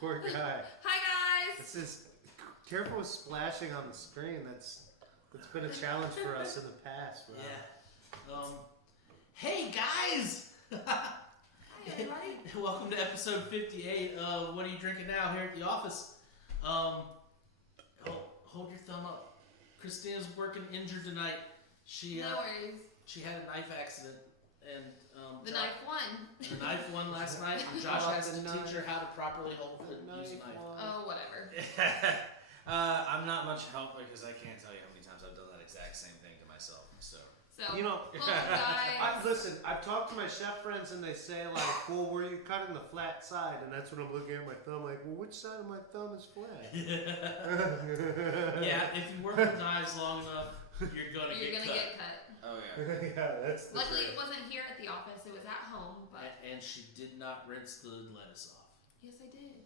Poor guy. Hi guys! This is careful with splashing on the screen. That's been a challenge for us in the past. Wow. Yeah. Hey guys! Hi everybody. Welcome to episode 58 of What Are You Drinking Now here at the office. Hold your thumb up. Kristina's working injured tonight. No worries. She had a knife accident. And the knife won. The knife won last night. And Josh has to teach her how to properly hold and use a knife. Oh, whatever. I'm not much help because I can't tell you how many times I've done that exact same thing to myself. So you know, guys. Listen, I've talked to my chef friends and they say like, "Well, were you cutting the flat side?" And that's when I'm looking at my thumb, like, "Well, which side of my thumb is flat?" Yeah, if you work with knives long enough, you're gonna get cut. Oh yeah. Yeah, that's. Luckily, it wasn't here at the office. It was at home, but. And she did not rinse the lettuce off. Yes, I did.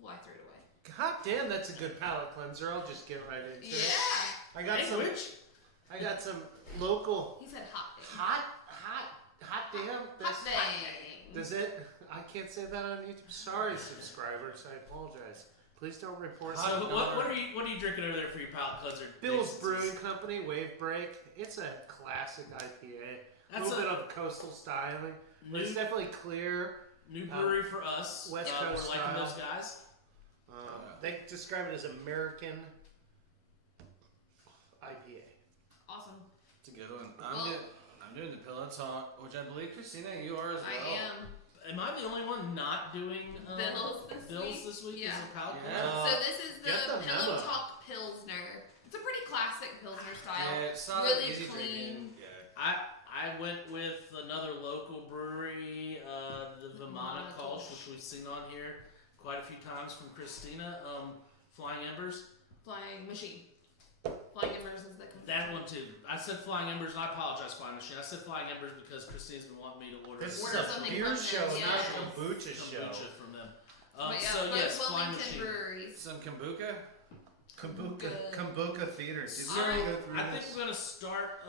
Well, I threw it away. God damn, that's a good palate cleanser. I'll just get right into it. Yeah. I got some local. He said hot. Hot damn. Hot dang. Does it? I can't say that on YouTube. Sorry, subscribers. I apologize. Please don't report. What are you drinking over there for your palate cleanser? Bill's Brewing Company Wave Break. It's a classic IPA. A little bit of coastal styling. But it's definitely clear. New brewery for us. West Coast we're liking those guys. They describe it as American IPA. Awesome. It's a good one. I'm doing the Pillow Talk, which I believe, Kristina, you are as well. I am. Am I the only one not doing Bills this week? Yeah. Is a palate So this is the Pillow memo. Talk Pilsner. It's a pretty classic Pilsner style. Yeah, it's solid, really easy clean. drinking. Yeah. I went with another local brewery, the Vimana Kolsch, which we've seen on here quite a few times from Kristina. Flying Embers. Flying Machine. Flying Embers is the company. That one too. I said Flying Embers, and I apologize, Flying Machine. I said Flying Embers because Kristina's been wanting me to order. This is Order a something beer from show, them, not a yeah. kombucha show. Kombucha from them. But yeah, So yes, both Flying Wilmington Machine. breweries. Some kombucha. Kombucha Theater. I think we're gonna start.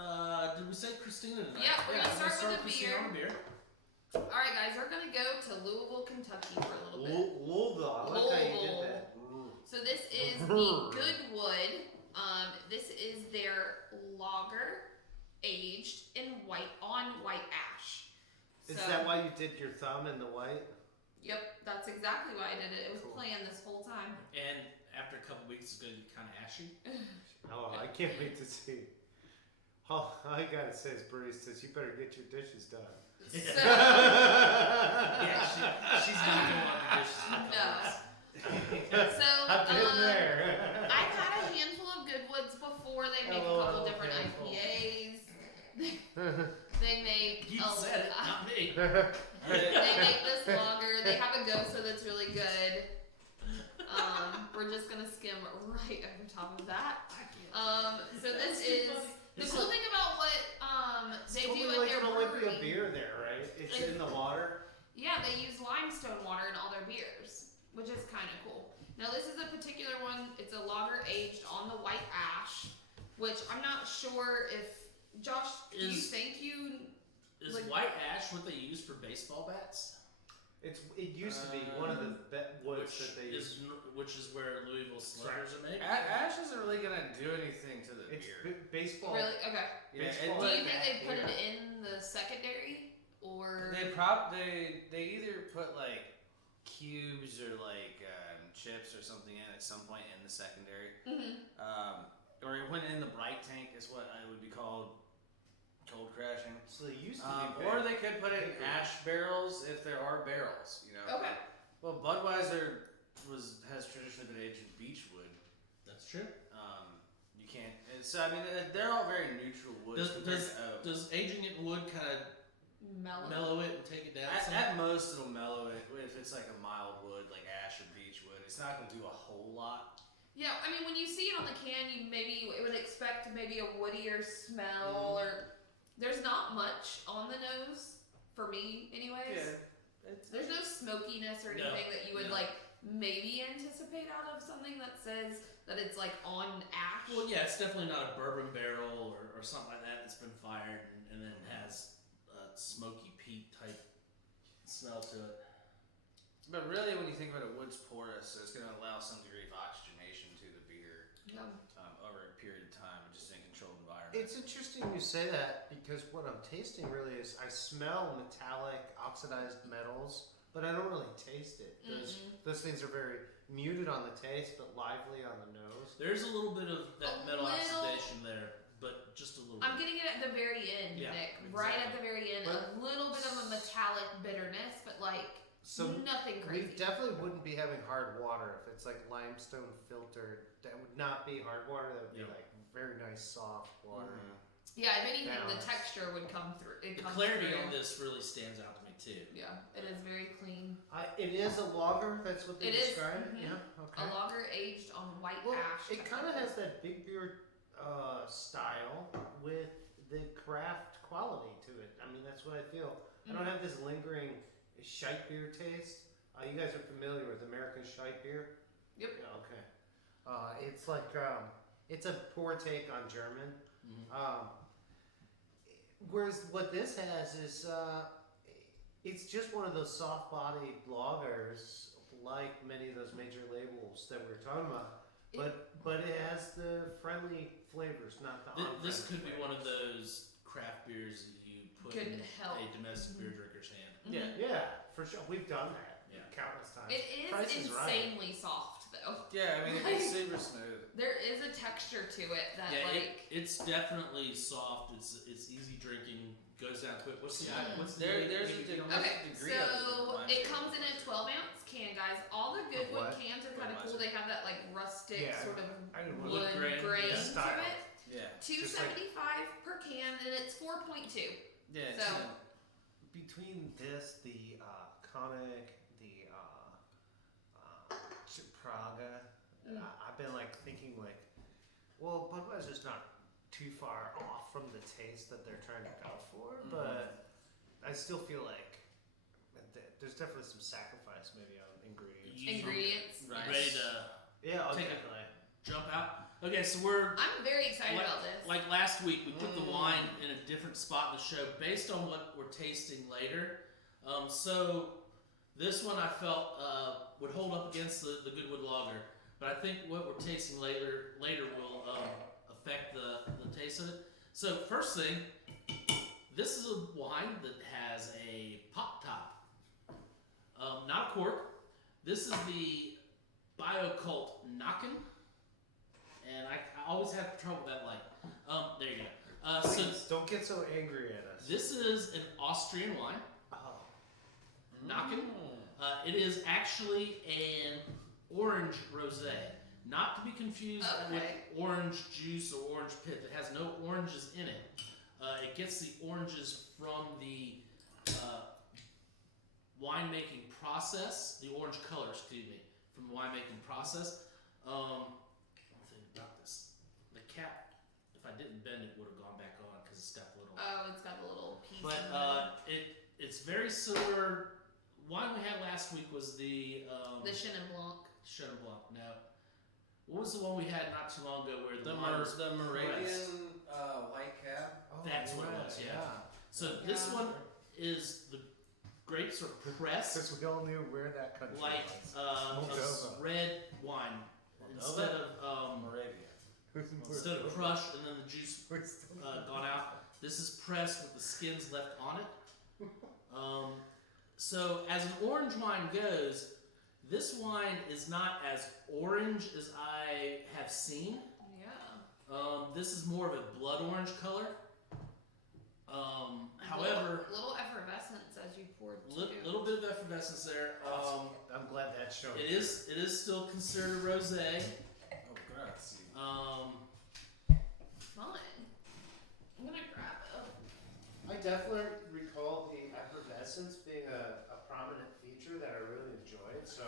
Did we say Kristina tonight? Yeah, we're gonna start with the Kristina on beer. All right, guys, we're gonna go to Louisville, Kentucky for a little bit. Louisville. I like how you did that. So this is the Goodwood. This is their lager, aged in white ash. Is that why you did your thumb in the white? Yep, that's exactly why I did it. It was planned this whole time. And after a couple weeks, it's gonna get kind of ashy. Oh, I can't wait to see. All I gotta say is, baristas, you better get your dishes done. So, Yeah, she's not gonna want the dishes. no. So I've been there. I've had a handful of Goodwoods before. They make a couple different IPAs. They make You said it, not me. They make this lager. They have a Gosa that's really good. We're just gonna skim right over top of that. So this is the cool thing about what they do at like their an Olympia brewery. beer there, right? It's in the water. Yeah, they use limestone water in all their beers, which is kind of cool. Now this is a particular one. It's a lager aged on the white ash, which I'm not sure if Josh. Do you think you? Is like, white ash what they use for baseball bats? It used to be one of the woods that they use. Which is where Louisville Sluggers are made. Ash isn't really gonna do anything to the It's beer. baseball. Really? Okay. Yeah, Baseball. Do you think they put it in the secondary or? They either put like cubes or like chips or something in at some point in the secondary, or it went in the bright tank is what it would be called, cold crashing. So they used to be or they could put it in ash barrels if there are barrels, you know. Okay. Well, Budweiser has traditionally been aged in beechwood. That's true. You can't. So I mean, they're all very neutral woods. Does aging it in wood kind of mellow it and take it down? At most, it'll mellow it if it's like a mild wood, like ash or beechwood. It's not going to do a whole lot. Yeah, I mean, when you see it on the can, you would expect maybe a woodier smell, or there's not much on the nose for me, anyways. Yeah. There's no smokiness or anything that you would like maybe anticipate out of something that says that it's like on ash. Well, yeah, it's definitely not a bourbon barrel or something like that that's been fired and then has a smoky peat type smell to it. But really, when you think about it, wood's porous, so it's going to allow some degree of oxygenation to the beer over a period of time, just in a controlled environment. It's interesting you say that because what I'm tasting really is I smell metallic oxidized metals, but I don't really taste it. Those things are very muted on the taste, but lively on the nose. There's a little bit of that metal oxidation there, but just a little I'm bit. getting it at the very end, Yeah, Nick. exactly. Right at the very end. But- a little bit of a metallic bitterness, but like So nothing we crazy. definitely wouldn't be having hard water if it's like limestone filtered. That would not be hard water. That would be like very nice soft water. Yeah, if anything, the Balance. texture would come through. The clarity on this really stands out to me too. Yeah, it is very clean. It is a lager. That's what they It is, describe it. mhm. Yeah. Okay. A lager aged on white Well, ash. it kind of has that big beer style with the craft quality to it. I mean, that's what I feel. I don't have this lingering shite beer taste. You guys are familiar with American shite beer? Yep. Yeah, okay. It's like it's a poor take on German. Whereas what this has is it's just one of those soft-bodied lagers, like many of those major labels that we were talking about. But it has the friendly flavors, not the This could unfriendly be one of flavors. those craft beers that you put Could in help. a domestic beer drinker's hand. Yeah, for sure. We've done that Yeah. countless times. It is Price is right. insanely soft, though. Yeah, I mean, it's super smooth. There is a texture to it that, Yeah, like, it's definitely soft. It's easy drinking. Goes down quick. What's the There's a degree okay, of it. so it comes in a 12-ounce can, guys. All the Goodwood what? cans are kind of cool. They have that like rustic Yeah, sort of I didn't know wood that. grain to Style. it. Yeah. $2.75 per can, and it's 4.2. Yeah. So Between this, the Conic, the Praga, I've been like thinking like, well, Budweiser's not too far off from the taste that they're trying to go for, but I still feel like there's definitely some sacrifice maybe on ingredients. ingredients. Right. Ready to Yeah, Take definitely. jump out? Okay, so we're I'm very excited about this. like last week. We put the wine in a different spot in the show based on what we're tasting later. So this one I felt would hold up against the Goodwood Lager, but I think what we're tasting later will affect the taste of it. So first thing, this is a wine that has a pop top, not a cork. This is the BioCult Nacken, and I always have trouble with that light. There you go. So Please, don't get so angry at us. this is an Austrian wine, Oh. Nacken. It is actually an orange rosé, not to be confused with Okay. orange juice or orange pith. It has no oranges in it. It gets the oranges from the winemaking process, the orange color, excuse me, from the winemaking process. One thing about this, the cap, if I didn't bend it, would have gone back on because it's got the little. Oh, it's got a little piece. But in the it's very similar. Wine we had last week was the Chenin Blanc. Chenin Blanc. Now, what was the one we had not too long ago where the The wine was Moravian pressed? white cab. Oh, That's what it yeah, was, yeah. So this one is the grapes are pressed Because we all knew where that country like was. a red wine instead of crushed and then the juice gone out. This is pressed with the skins left on it. So as an orange wine goes, this wine is not as orange as I have seen. Yeah. This is more of a blood orange color. However, little effervescence as you poured. too. little bit of effervescence there. I'm glad that's showing. It is still considered a rosé. Oh, grazie. Fun. I'm gonna grab it. I definitely recall the effervescence being a prominent feature that I really enjoyed. So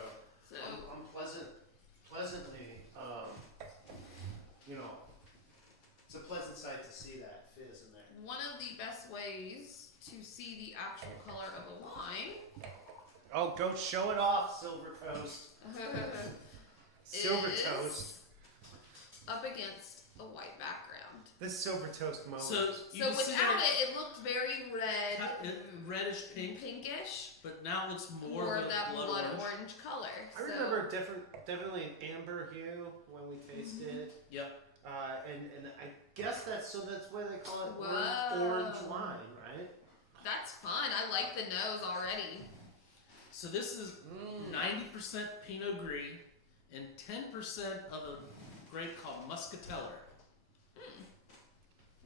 So I'm pleasantly, it's a pleasant sight to see that fizz in there. one of the best ways to see the actual color of a wine Oh, go show it off, Silver Toast. Silver is Toast. up against a white background. This Silver Toast moment. So you So can see without that it looked very red, reddish pink. pinkish. but now it looks more more of of a that blood orange. orange color. I remember definitely an amber hue when we tasted. Yep. And I guess that's why they call it Whoa. orange wine, right? That's fun. I like the nose already. So this is 90% Pinot Gris and 10% of a grape called Muscateller.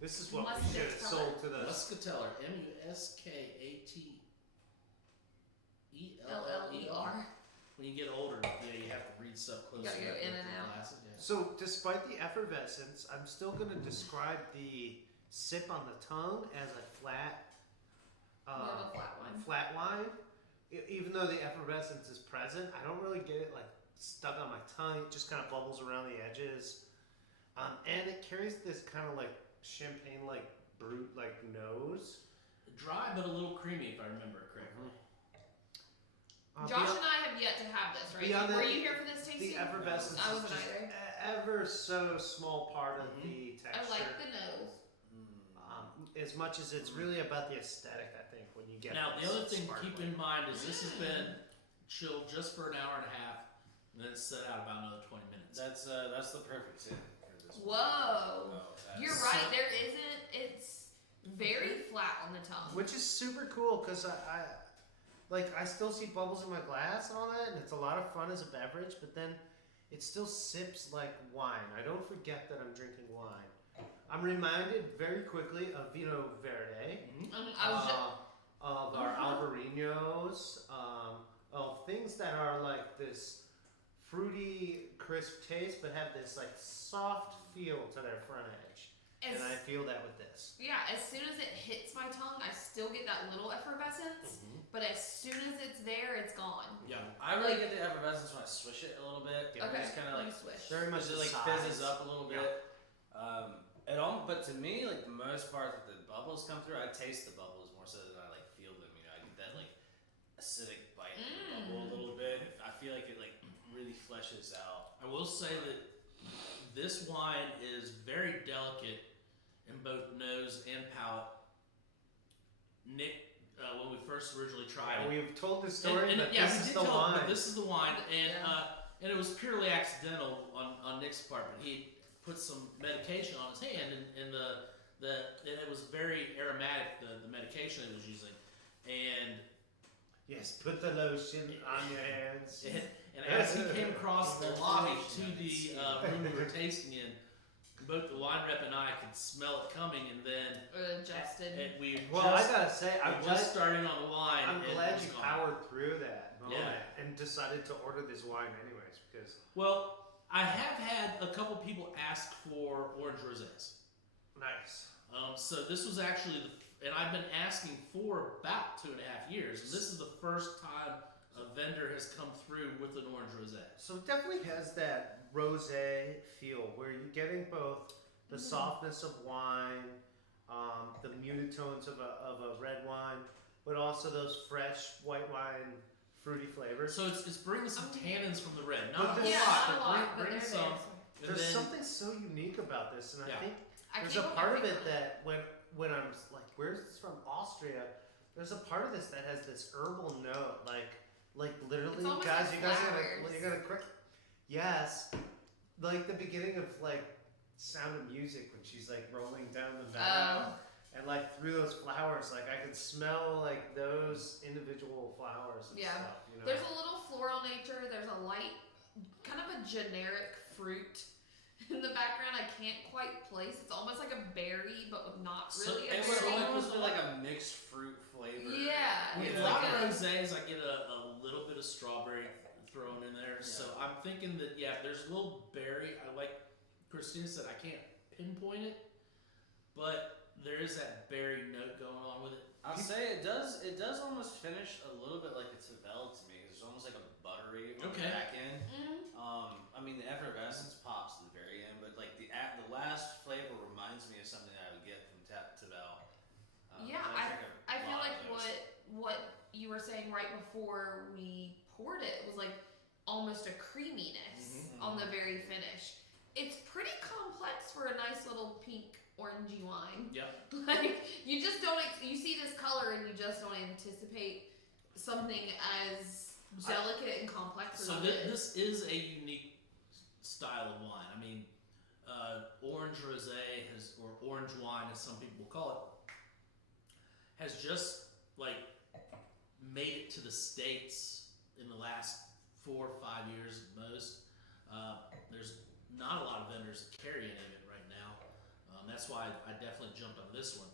This is what we should have sold to the. Muscateller, Muskeller. When you get older, you have to read stuff closer. You gotta go with in your and out. glasses, yeah. So, despite the effervescence, I'm still going to describe the sip on the tongue as a flat, More of a flat wine. Flat wine. Even though the effervescence is present, I don't really get it like stuck on my tongue. It just kind of bubbles around the edges, and it carries this kind of like champagne-like brute like nose. Dry but a little creamy, if I remember correctly. Josh and I have yet to have this, right? Were you here for this tasting? The effervescence I is wasn't just either. ever so small part of the I texture. like the nose. As much as it's really about the aesthetic, I think, when you get Now, the this other thing to keep in sparkling. mind is this has been chilled just for an hour and a half, and then it's set out about another 20 minutes. That's the perfect tip for this one. Whoa. that's- You're right. There isn't. It's very flat on the tongue. Which is super cool because I still see bubbles in my glass and all that, and it's a lot of fun as a beverage. But then it still sips like wine. I don't forget that I'm drinking wine. I'm reminded very quickly of Vino Verde, I was just, of our Albariños, of things that are like this fruity, crisp taste, but have this like soft feel to their front edge. And I feel that with this. yeah, as soon as it hits my tongue, I still get that little effervescence. But as soon as it's there, it's gone. Yeah. I really get the effervescence when I swish it a little bit. Yeah. Okay. Just kind of let like me swish. Very much it like size. fizzes up a little bit. But to me, like the most part that the bubbles come through, I taste the bubbles more so than I like feel them. You know, I get that like acidic bite in the bubble a little bit. I feel like it like really fleshes out. I will say that this wine is very delicate in both nose and palate. Nick, when we first originally tried it, We've told this story, but yeah, this is we did the tell it, wine. but this is the wine, and it was purely accidental on Nick's part. But he put some medication on his hand, and it was very aromatic. The medication he was using, and Yes, put the lotion on your hands. and as he came across the lobby to the room we were tasting in, both the wine rep and I could smell it coming, and then Adjusted. and we Well, just, I gotta say, I'm just glad, starting on the wine. I'm and glad it was you gone. powered through that moment Yeah. and decided to order this wine anyways, because Well, I have had a couple people ask for orange rosés. nice. So this was actually, and I've been asking for about 2.5 years, and this is the first time a vendor has come through with an orange rosé. So it definitely has that rosé feel where you're getting both the softness of wine, the muted tones of a red wine, but also those fresh white wine fruity flavors. So it's bringing some tannins from the red, But not a this- whole Yeah, lot, not a lot, but but bring they're some. there. And There's then, something so unique about this, and I Yeah. think I there's can't a put part my of it finger on that when I'm like, where's this from? Austria. There's a part of this that has this herbal note, like literally, It's almost guys, like you guys flowers. you're gonna cry. Yes, like the beginning of like Sound of Music when she's like rolling down the meadow, and like through those flowers, like I could smell like those individual flowers and Yeah. stuff. You know? There's a little floral nature. There's a light, kind of a generic fruit in the background. I can't quite place. It's almost like a berry, but not So really a It it's berry. would almost almost be like a mixed fruit flavor. Yeah, with it's a like lot of a, rosés, I get a little bit of strawberry thrown in there. So Yeah. I'm thinking that, yeah, there's a little berry. I like Kristina said, I can't pinpoint it, but there is that berry note going on with it. I'll say it does almost finish a little bit like a Tavel to me. It's almost like a buttery on Okay. the back end. mm, I mean the effervescence pops to the very end, but like the last flavor reminds me of something that I would get from Tavel. Yeah, I feel like what you were saying right before we poured it was like almost a creaminess on the very finish. It's pretty complex for a nice little pink orangey wine. Yep. Like you just don't you see this color and you just don't anticipate something as delicate and complex as So it is. this is a unique style of wine. I mean, orange rosé or orange wine, as some people call it, has just like made it to the States in the last 4 or 5 years at most. There's not a lot of vendors that carry any of it right now. That's why I definitely jumped on this one.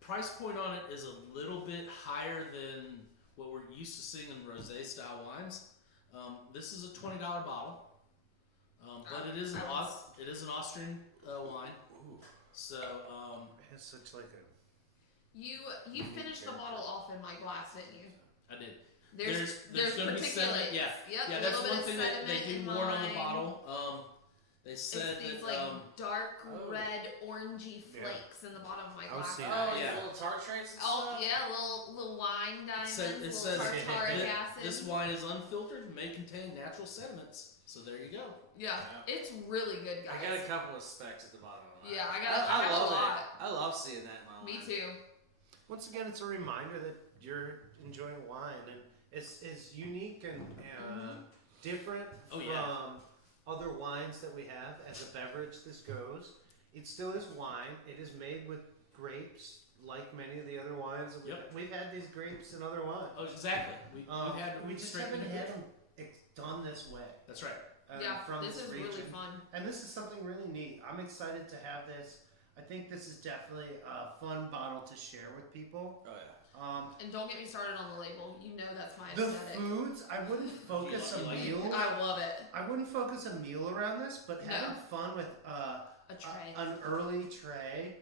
Price point on it is a little bit higher than what we're used to seeing in rosé style wines. This is a $20 bottle, but it is an Austrian wine. Ooh. So It's such like a. You finished the bottle off in my glass, didn't you? I did. There's gonna be sediment. particulates. Yeah, Yep, yeah. a That's little one bit thing of that they sediment do in warn on the mine. bottle. They said It's these that like dark oh. red orangey Yeah. flakes in the bottom of my I was glass. seeing Oh, Yeah. little tartrates and Oh stuff? yeah, little wine diamonds, it little says tartaric that acid. this wine is unfiltered, may contain natural sediments. So there you go. Yeah, it's really good, guys. I got a couple of specks at the bottom of mine. Yeah, I got love a lot. it. I love seeing that in my Me wine. too. Once again, it's a reminder that you're enjoying wine, and it's unique and different Oh, from yeah. other wines that we have. As a beverage, this goes. It still is wine. It is made with grapes, like many of the other wines. Yep. We've had these grapes in other wines. Oh, exactly. We've had we just straight haven't from had the- them done this way. That's right. Yeah, From this is region. really fun. And this is something really neat. I'm excited to have this. I think this is definitely a fun bottle to share with people. Oh, yeah. And don't get me started on the label. You know that's my The aesthetic. foods, I wouldn't focus You a like it? meal. I love it. I wouldn't focus a meal around this, but No. having fun with A tray. an early tray,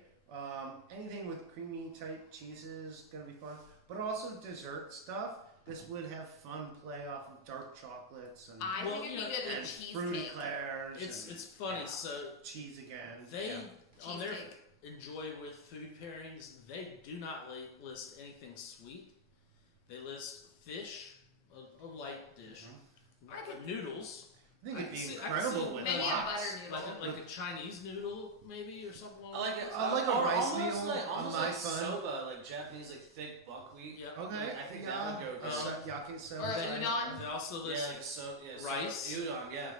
anything with creamy type cheeses, gonna be fun. But also dessert stuff. This would have fun play off of dark chocolates and I Well, think it'd you be know, good and with fruit cheesecake. eclairs. It's and funny. yeah. So cheese again. they yeah. on their Cheesecake. enjoy with food pairings. They do not list anything sweet. They list fish, a light dish, I could- noodles. I think it'd be I can see incredible with Maybe a lox. butter noodle. Like a Chinese noodle, maybe, or something. I like it. I like a or rice almost meal like, on almost my like fun. soba, like Japanese, like thick buckwheat. Yep. Okay, I think that would go good. Yaki soba. Or Then udon. They also Yeah, list like rice. udon, yeah.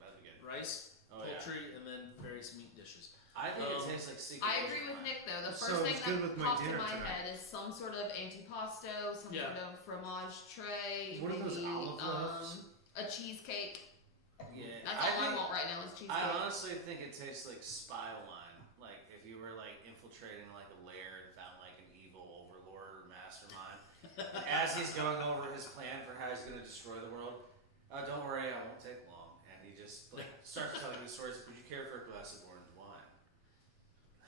That'd be good. rice, Oh, yeah. poultry, and then various meat dishes. I think it Um, tastes like secret. I agree with Nick though. The first So thing it's good that with my pops in dinner my tonight. head is some sort of antipasto, some Yeah. sort of fromage tray, What are those maybe olive loaves? a cheesecake. Yeah, That's all I want right now is cheesecake. I honestly think it tastes like spy wine. Like if you were like infiltrating like a lair and found like an evil overlord or mastermind. And as he's going over his plan for how he's going to destroy the world, don't worry, I won't take long. And he just like starts telling you stories. Would you care for a glass of orange wine?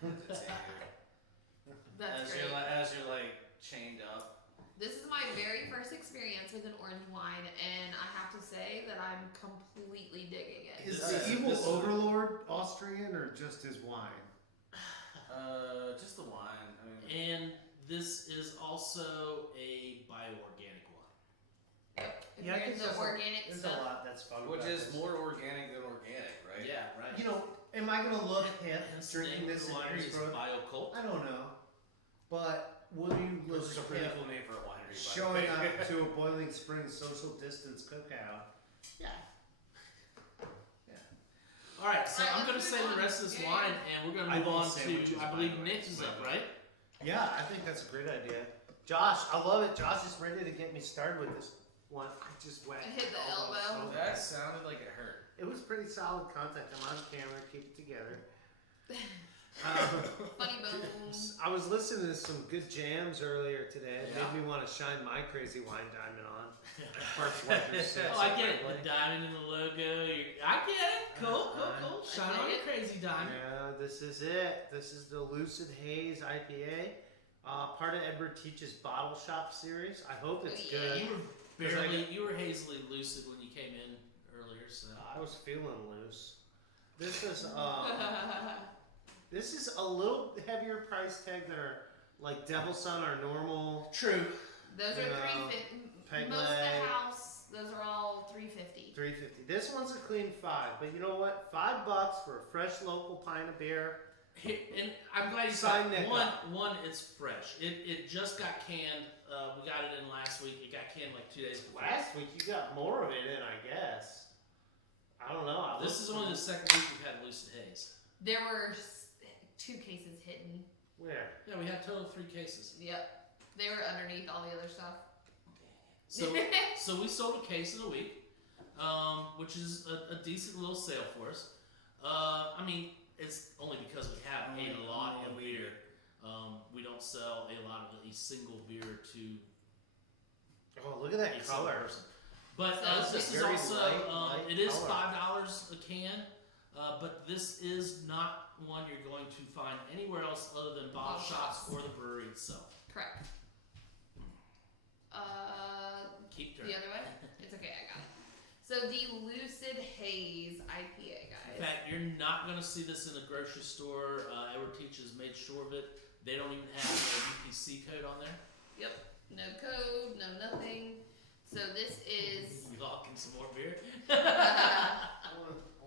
And it's in you. That's great. As you're like chained up. This is my very first experience with an orange wine, and I have to say that I'm completely digging it. Is This the is- evil this is- overlord Austrian or just his wine? Just the wine. I mean, And this is also a bioorganic wine. If Yeah, I you're think into there's organic There's stuff. a lot that's fun. which about is this. more organic than organic, right? Yeah, right. You know, am I gonna look hip Hence the drinking name of this the in winery is Harrisburg? BioCult. I don't know, but will you look This is a pretty hip cool name for a winery. by the showing way. up to a Boiling Springs social distance cookout? Yeah. All right, so All right, I'm going to let's say move the on. rest of this Yeah, wine, yeah. and we're going I to move love on sandwiches, to, I by believe the way. Nick's is up, right? Yeah, I think that's a great idea. Josh, I love it. Josh is ready to get me started with this one. I just went. I hit the almost elbow. so That fast. sounded like it hurt. It was pretty solid content. I'm on camera. Keep it together. Funny bones. I was listening to some good jams earlier today. It Yeah. made me want to shine my crazy wine diamond on. Parts like your six, Oh, I get it. frankly. The diamond in the logo. I get it. Cool. Shine I on dig your it. crazy diamond. Yeah, this is it. This is the Lucid Haze IPA. Part of Edward Teach's Bottle Shop series. I hope it's Yeah. good. You were 'Cause I you were hazily lucid when you came in earlier, so. I was feeling loose. This is this is a little heavier price tag than our like Devil Sun, our normal. True. Those are You know, 350. peg Most of leg. the house, those are all 350. $3.50. This one's a clean $5, but you know what? $5 for a fresh local pint of beer. And I'm glad you Sign said Nick one. up. One, it's fresh. It just got canned. We got it in last week. It got canned like 2 days before. Last week you got more of it in, I guess. I don't know. This is only the second week we've had Lucid Haze. There were 2 cases hidden. Where? Yeah, we had a total of 3 cases. Yep. They were underneath all the other stuff. So we sold a case in a week, which is a decent little sale for us. I mean, it's only because we have a lot of beer. We don't sell a lot of a single beer to Oh, look at that a single color. person. But So this is very also light it is color. $5 a can, but this is not one you're going to find anywhere else other than bottle Bottle shops shops. or the brewery itself. Correct. Keep The turning. other way? It's okay, I got it. So the Lucid Haze IPA, guys. In fact, you're not going to see this in a grocery store. Edward Teaches made sure of it. They don't even have a UPC code on there. Yep. No code, no nothing. So this is. You all can some more beer. I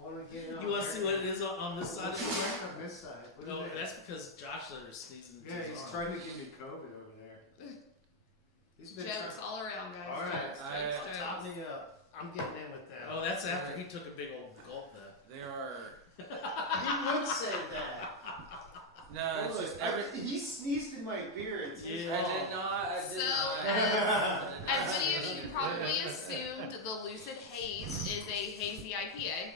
want to get it on You want to there. see what it is on this side of the beer? On this side. What is No, it? that's because Josh over sneezing. into Yeah, his he's arm. trying to give me COVID over there. He's been Jokes all around, guys. All right, Jokes, top jokes. me up. I'm getting in with that. Oh, that's after he took a big old gulp, though. There are You would say that. no. It's just every. He sneezed in my beer. It's his Yeah. I fault. did not. I did So, not. As many of you probably assumed, the Lucid Haze is a hazy IPA.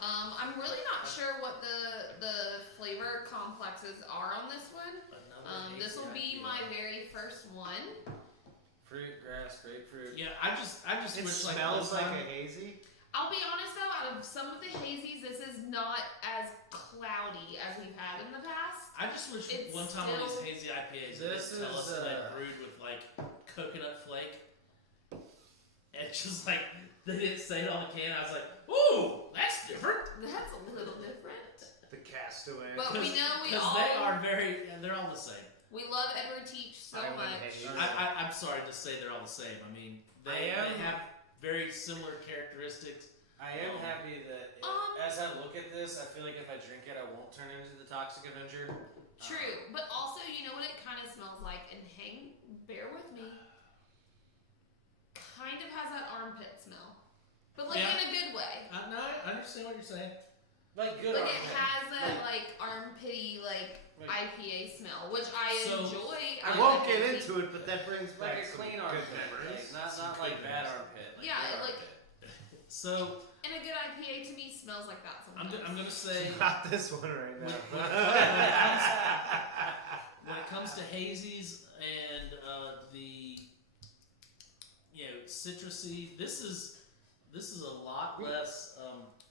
I'm really not sure what the flavor complexes are on this one. This will be my very first one. Fruit, grass, grapefruit. Yeah, I just It wish like smells one like time- a hazy. I'll be honest though, out of some of the hazies, this is not as cloudy as we've had in the past. I just wish It's one time on these still- hazy IPAs This they'd tell is, us that they brewed with like coconut flake. And just like they didn't say it on the can, I was like, ooh, that's different. That's a little different. The castaway. But we know we Because all they are very, yeah, they're all the same. we love Edward Teach so I went much. hazy. I'm sorry to say they're all the same. I mean, they have very similar characteristics. I am happy that as I look at this, I feel like if I drink it, I won't turn into the Toxic Avenger. True, but also you know what it kind of smells like, and bear with me. Kind of has that armpit smell, but like Yeah. in a good way. No, I understand what you're saying. Like good. Like it armpit. has that like armpity like IPA smell, which I So- enjoy. I won't get into it, but that brings like back a some clean good armpit. memories. Like, not like bad armpit. Like Yeah, good like- armpit. So And a good IPA to me smells like that I'm sometimes. gonna say Not this one right when, now. when it comes to hazies and the citrusy, this is a lot less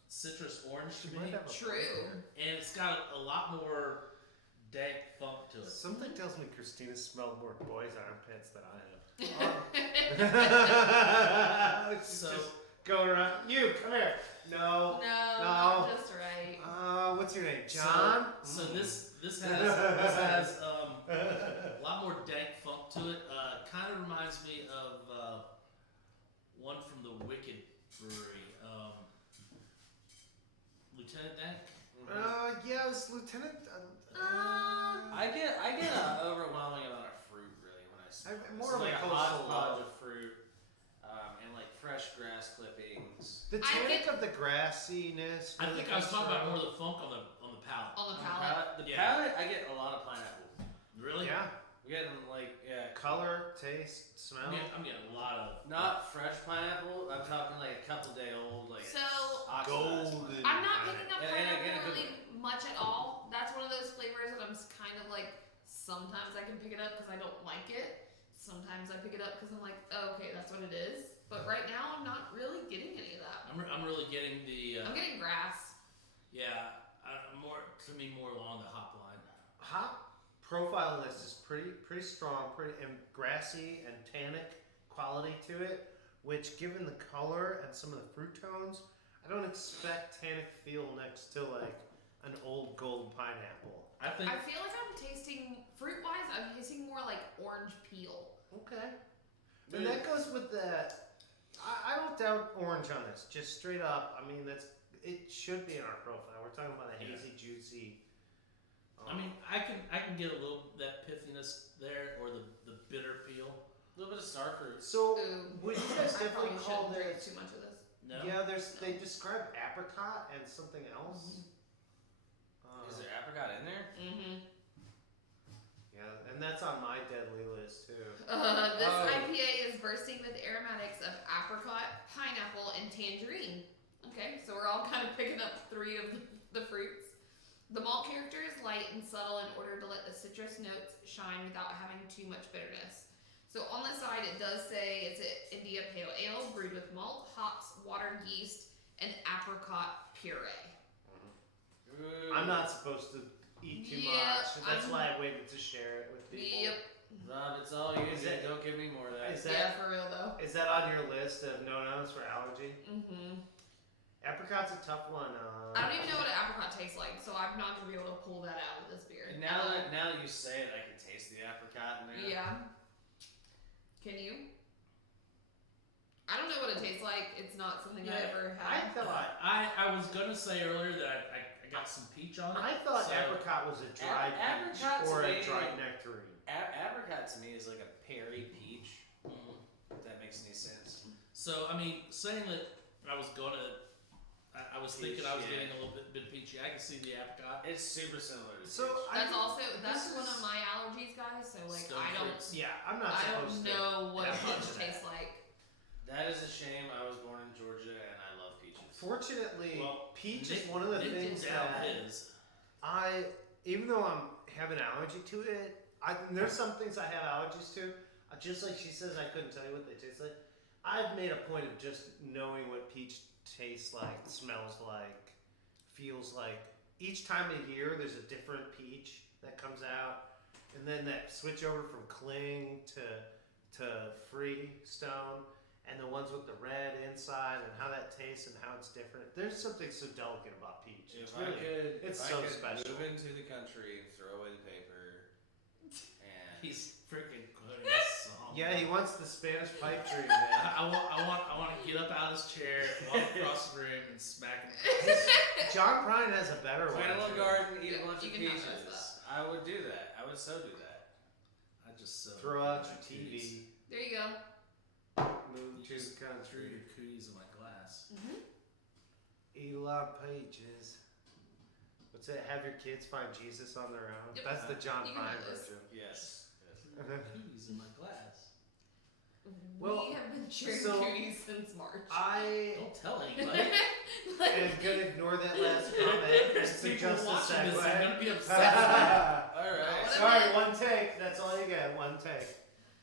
citrus orange to me, True. and it's got a lot more dank funk to it. Something tells me Christina smelled more boys' armpits than I have. She's So- just going around. You, come here. No. No, No. not just right. What's your name? John? So this has a lot more dank funk to it. Kind of reminds me of one from the Wicked Brewery, Lieutenant Dank. Yeah, it was Lieutenant. I get an overwhelming amount of fruit really when I smell I'm this. more of like a a coastal hodgepodge love. of fruit and like fresh grass clippings. The I tannic get- of the grassiness. I really think I was comes talking about from- more of the funk on the palate. On the On palate. The Yeah. palate, I get a lot of pineapple. Really? Yeah. I'm getting like Color, taste, smell. I'm getting a lot of. not fresh pineapple. I'm talking like a couple day old, like So, oxidized golden. pineapple. I'm not picking up And pineapple again, a good really much at all. That's one of those flavors that I'm kind of like, sometimes I can pick it up because I don't like it. Sometimes I pick it up because I'm like, oh, okay, that's what it is. But right now, I'm not really getting any of that. I'm really getting the. I'm getting grass. Yeah, more along the hop line. Hop profile of this is pretty strong, pretty and grassy and tannic quality to it. Which, given the color and some of the fruit tones, I don't expect tannic feel next to like an old gold pineapple. I think. I feel like I'm tasting, fruit-wise, I'm tasting more like orange peel. Okay. And that goes with the. I don't doubt orange on this. Just straight up. I mean, it should be in our profile. We're talking about a hazy, juicy I mean, I can get a little that pithiness there, or the bitter peel. A little bit of star fruit. So Ooh. would you guys I definitely probably call shouldn't drink this? too much of this. No. Yeah, they describe apricot and something else. Is there apricot in there? Mm-hmm. Yeah, and that's on my deadly list too. This Oh. IPA is bursting with aromatics of apricot, pineapple, and tangerine. Okay, so we're all kind of picking up 3 of the fruits. The malt character is light and subtle in order to let the citrus notes shine without having too much bitterness. So on the side it does say it's an India Pale Ale brewed with malt, hops, water, yeast, and apricot puree. Ooh. I'm not supposed to eat too Yeah, much. That's why I waited to share it with people. Yep. Rob, it's all you. Is it- Don't give me more of that. Is Yeah, that for real though. is that on your list of no-nos for allergy? Mm-hmm. Apricot's a tough one. I don't even know what an apricot tastes like, so I'm not gonna be able to pull that out with this beer. And now that you say it, I can taste the apricot in there. Yeah. Can you? I don't know what it tastes like. It's not something I Yeah, ever I had. thought I was gonna say earlier that I got some peach on it. I thought so- apricot was a dried peach apricot or to a me- dried nectarine. Apricot to me is like a perry peach. Mhm. If that makes any sense. So I mean, saying that I was gonna, I was thinking I was Peach, yeah. getting a little bit peachy. I can see the apricot. It's super similar to So peach. That's also this one is- of my allergies, guys. So like Stone I don't fruits. Yeah, I'm not I don't supposed know what have peach much of that. tastes like. That is a shame. I was born in Georgia and I love peaches. Fortunately, Well, peach Nick- is one of the Nick things did down that his. even though I have an allergy to it, there's some things I have allergies to. Just like she says, I couldn't tell you what they taste like. I've made a point of just knowing what peach tastes like, smells like, feels like. Each time of year, there's a different peach that comes out, and then that switch over from cling to freestone, and the ones with the red inside, and how that tastes and how it's different. There's something so delicate about peach. If It's I really could, it's if so I could special. move into the country, throw away the paper, and He's freaking quoting this song. Yeah, he wants the Spanish pipe dream, man. I want to get up out of his chair, walk across the room, and smack him. John Prine has a better one. plant a little too. garden, eat Yeah, a bunch you of can have those peaches. I would do that. I would so do that. I just Throw out your TV, There you go. move You to just the threw country, your cooties in my glass. eat a lot of peaches. What's it? Have your kids find Jesus on their own. Yep. That's the John You can Prine have this. version. Yes. Cooties in my glass. Well, We have been sharing so- cooties since March. I Don't tell anybody. am gonna ignore that last comment and People suggest a watching this are segue. gonna be upset. Alright. Sorry, one take. That's all you get. One take.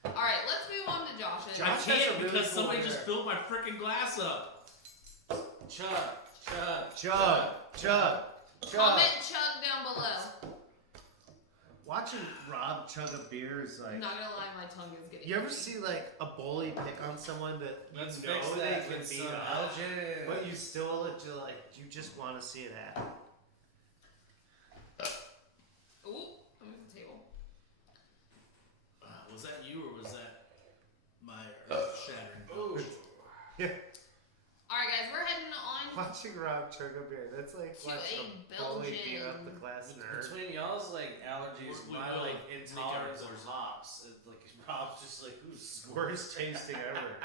All right, let's move on to Josh's. Josh I has can't a really because cool somebody hair. just filled my freaking glass up. Chug. Chug, chug, chug. Comment chug down below. Watching Rob chug a beer is I'm like. not gonna lie, my tongue is getting. You ever itchy. see like a bully pick on someone that you Let's know fix they that can with beat some up, Elgin. but you still you just want to see it happen. Ooh, I'm at the table. Was that you or was that my shattering? Ooh. All right, guys, we're heading on. Watching Rob chug a beer, that's like To watching a a bully beat up the Belgian- class nerd. Between y'all's like allergies, We my know like Nick intolerance and of Kristina. hops, like Rob's just like who's Worst tasting ever.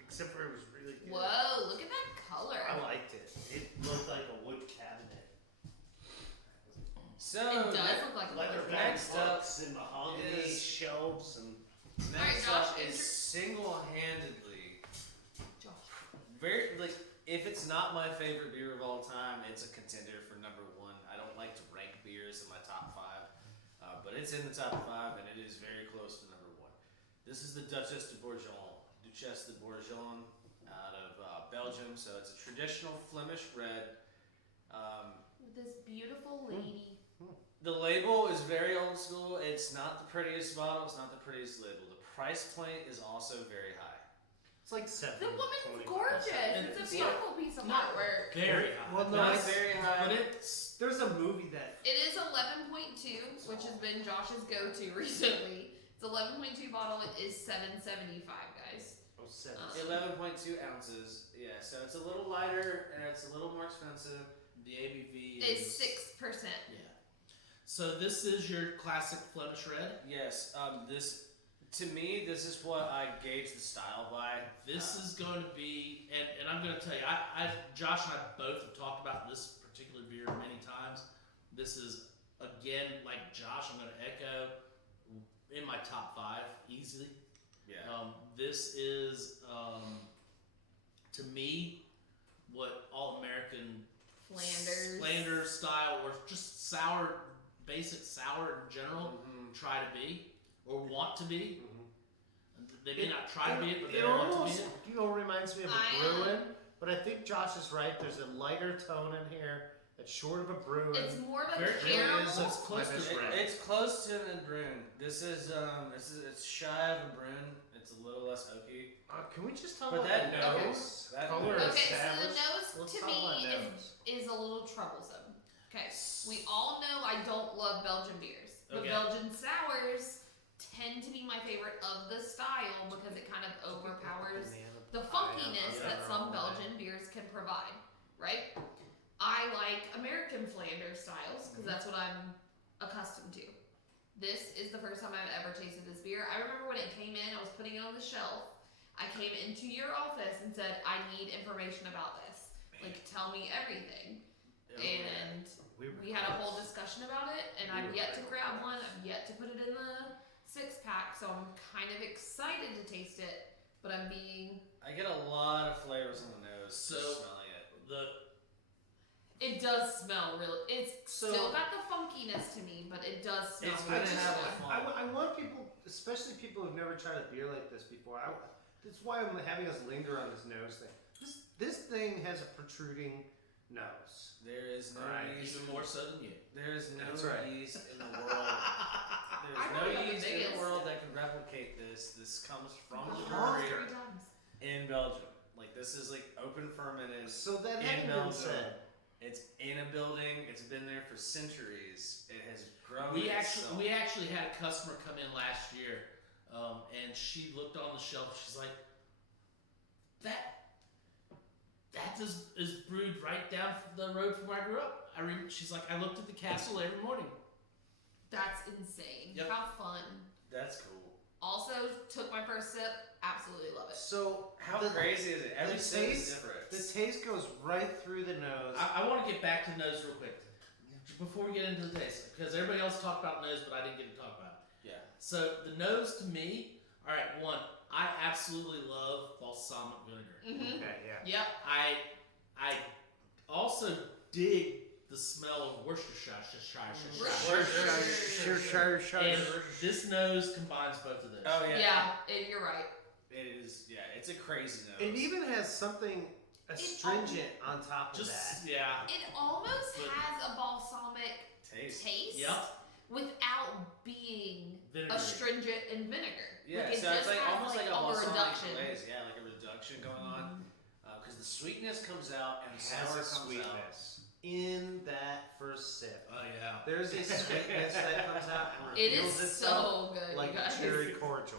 Except for it was really good. Whoa, look at that color. I liked it. It looked like a wood cabinet. So It does look like a Leather leather back next up books and mahogany is- shelves and next Alright, up Josh, is single-handedly Josh. very like if it's not my favorite beer of all time, it's a contender for number one. I don't like to rank beers in my top five, but it's in the top five and it is very close to number one. This is the Duchesse de Bourgogne, out of Belgium. So it's a traditional Flemish red. With this beautiful lady. The label is very old school. It's not the prettiest bottle. It's not the prettiest label. The price point is also very high. it's like 7. The woman's 25%. gorgeous. And It's a it's beautiful piece of not artwork. Very high. Well, no, Not it's- very high. but it's There's a movie that It is 11.2, which has been Josh's go-to recently. It's 11.2 bottle. It is $7.75, guys. 07. 11.2 ounces. Yeah, so it's a little lighter and it's a little more expensive. the ABV It's 6%. Yeah. So this is your classic Flemish red. Yes. To me, this is what I gauge the style by. This is going to be, and I'm going to tell you, Josh and I both have talked about this particular beer many times. This is, again, like Josh, I'm going to echo, in my top 5 easily. Yeah. This is, to me, what all American Flanders style, or just sour, basic sour in general, try to be or want to be. They may not try to be it, but they want to be it. You know, reminds me of a Bruin, but I think Josh is right. There's a lighter tone in here. It's short of a Bruin. It's more of a Very caramel. It's close to red. It's close to a Brune. This is it's shy of a Brune. It's a little less oaky. Can we just talk But about that the nose, nose? that Color nose. Okay, so the established? nose Let's to talk about me nose. is a little troublesome. Okay, we all know I don't love Belgian beers, but Okay. Belgian sours tend to be my favorite of the style because it kind of overpowers the funkiness that some Belgian beers can provide, right? I like American Flanders styles because that's what I'm accustomed to. This is the first time I've ever tasted this beer. I remember when it came in, I was putting it on the shelf. I came into your office and said, I need information about this. Like, tell me everything. And we had a whole discussion about it, and I've yet to grab one. I've yet to put it in the 6-pack, so I'm kind of excited to taste it, but I get a lot of flavors on the nose. So, smelling it. it does smell really, it's still got the funkiness to me, but it does smell It's really gonna have a good. I want people, especially people who've never tried a beer like this before. That's why I'm having us linger on this nose thing. This thing has a protruding nose. There is no Right. yeast. Even more so than you. There is no That's right. yeast in the world. I There's probably no got the yeast in biggest. the world that can replicate this. This comes from the I've brewery tried it 3 times. in Belgium. Like this is like open fermented. So that In having been Belgium. said, It's in a building. It's been there for centuries. It has grown. We itself. actually had a customer come in last year, and she looked on the shelf. She's like, that is brewed right down the road from where I grew up. She's like, I looked at the castle every morning. That's insane. Yep. How fun. That's cool. Also, took my first sip, absolutely love it. so How the, crazy is it? Every the sip is taste, different. the taste goes right through the nose. I want to get back to nose real quick before we get into the taste, because everybody else talked about nose, but I didn't get to talk about it. Yeah. So the nose to me, all right, one, I absolutely love balsamic vinegar. Mm-hmm. Okay, yeah. Yep. I also dig the smell of Worcestershire. And this nose combines both of those. Oh yeah. Yeah, you're right. It is. Yeah. It's a crazy nose. It even has something astringent on top of Just that. yeah. It almost But- has a balsamic taste. taste Yep. without being Vinegar. astringent and vinegar. Yeah. Like, it So it's just like has almost like a a balsamic reduction. glaze. Yeah, like a reduction going on. Because the sweetness comes out and It the has sour a comes out. sweetness in that first sip. Oh yeah. There's a sweetness that comes out and It reveals is itself so good, like you a guys. cherry cordial.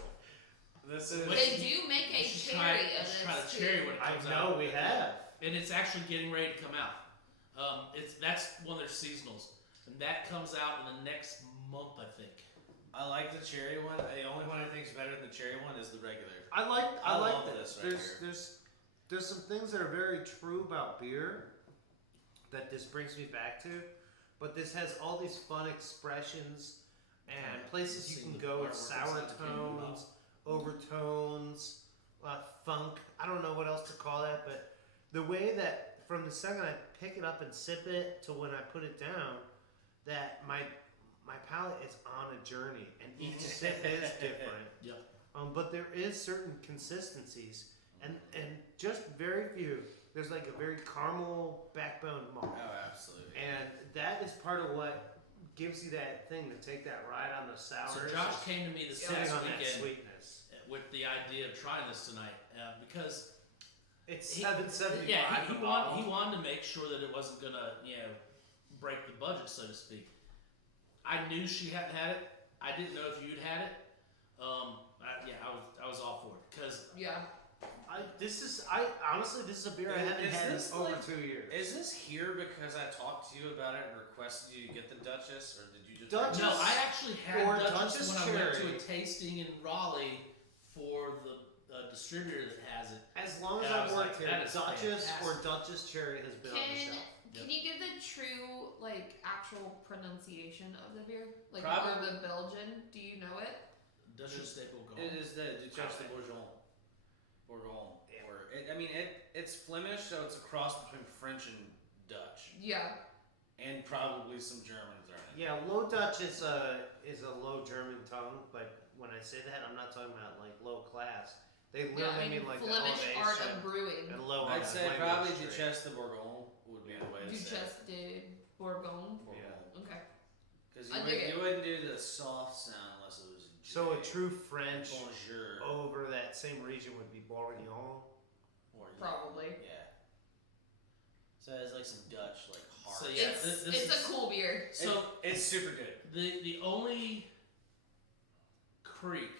This is. They do make a Let's cherry try, of let's this try the too. cherry when it I comes know out. we have. And it's actually getting ready to come out. That's one of their seasonals, and that comes out in the next month, I think. I like the cherry one. The only one I think is better than the cherry one is the regular. I like love this. this right There's some things that are very true about beer that this brings me back to, but this has all these fun expressions and places you can go with sour tones, overtones, funk. I don't know what else to call that, but the way that from the second I pick it up and sip it to when I put it down, that my palate is on a journey, and each sip is different. Yep. But there is certain consistencies, and just very few. There's like a very caramel backbone malt, Oh, absolutely. and that is part of what gives you that thing to take that ride on the sour. So Josh came to me this sitting past on that weekend sweetness. with the idea of trying this tonight because It's he- $7.75. yeah, a bottle. he wanted to make sure that it wasn't gonna break the budget, so to speak. I knew she hadn't had it. I didn't know if you'd had it. I was all for it because I this is a beer I haven't had in over 2 years. Is this here because I talked to you about it and requested you to get the Duchess, or did you just? Duchess? No, I actually had Or Duchess when Duchess I went to Cherry. a tasting in Raleigh for the distributor that has it. As long as And I I've was worked like, here, that is Duchess or fantastic. Duchess Cherry has been on the Can shelf. Can you give the true actual pronunciation of the beer? Like Probably. or the Belgian? Do you know it? Duchess de Bourgogne. It is the Duchess de Bourgogne. Yeah. Or it's Flemish, so it's a cross between French and Dutch, Yeah. and probably some German thrown in. Yeah, Low Dutch is a Low German tongue, but when I say that, I'm not talking about like low class. They literally mean like the Flemish art elevation of brewing. and low. I'd on say language probably trade. Duchess de Bourgogne would be the way to say it. Duchesse de Bourgogne. Yeah. Okay. Because I dig it. you wouldn't do the soft sound unless it was J. So a true French Bonjour. over that same region would be Bourgogne. Or, Probably. Yeah. So it's like some Dutch, like hard. So, yeah, It's this a is- cool beer. So it's super good. the only Creek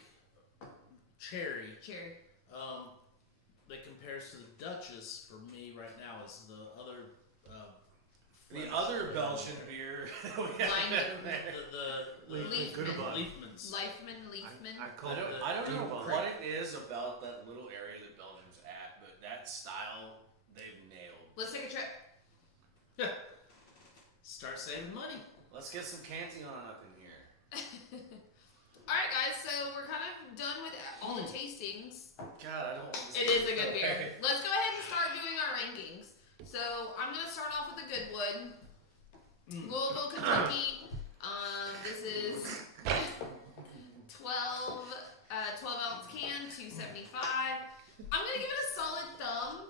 cherry Cherry. that compares to the Duchess for me right now is the other. The Flemish other beer. Belgian beer. The Leafman. Leafmans. Leafman. I call I don't know Duval. what it is about that little area that Belgium's at, but that style they've nailed. Let's take a trip. Start saving money. Let's get some Cantillon up in here. Alright guys, so we're kind of done with all the tastings. God, I don't want this It is a good Okay. beer. Let's go ahead and start doing our rankings. So I'm gonna start off with the Goodwood. Louisville, Kentucky. This is 12 ounce can, $2.75. I'm gonna give it a solid thumb.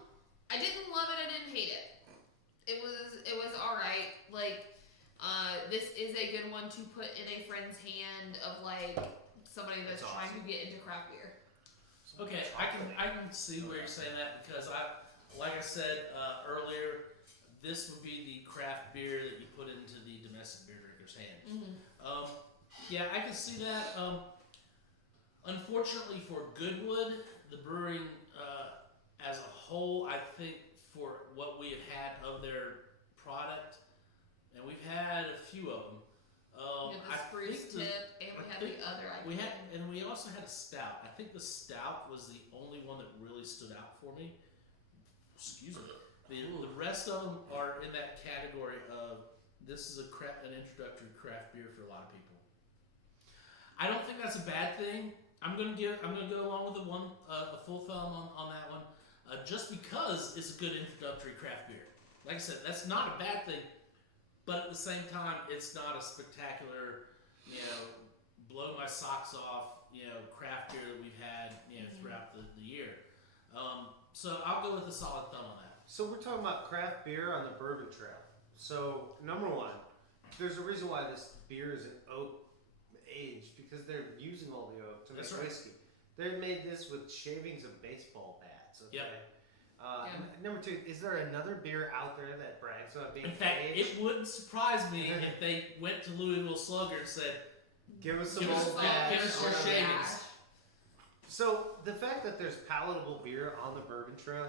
I didn't love it, I didn't hate it. It was alright. This is a good one to put in a friend's hand of somebody that's That's trying awesome. to get into craft beer. Okay, I can see where you're saying that because like I said earlier, this would be the craft beer that you put into the domestic beer drinker's hand. Mm-hmm. Yeah, I can see that. Unfortunately for Goodwood, the brewing as a whole, I think for what we have had of their product, and we've had a few of them. We had the spruce tip, and we had the other IPA. We also had a stout. I think the stout was the only one that really stood out for me. Excuse me. The rest of them are in that category of this is an introductory craft beer for a lot of people. I don't think that's a bad thing. I'm gonna go along with a full thumb on that one, just because it's a good introductory craft beer. Like I said, that's not a bad thing, but at the same time, it's not a spectacular, blow my socks off, craft beer that we've had, throughout the year. So I'll go with a solid thumb on that. So we're talking about craft beer on the Bourbon Trail. So number one, there's a reason why this beer is an oak aged because they're using all the oak to make That's right. whiskey. They made this with shavings of baseball bats. Okay? Yep. Number two, is there another beer out there that brags about being In fact, aged? it wouldn't surprise me if they went to Louisville Slugger and said, Give us some give us- old give bats. us your or- shavings. So the fact that there's palatable beer on the Bourbon Trail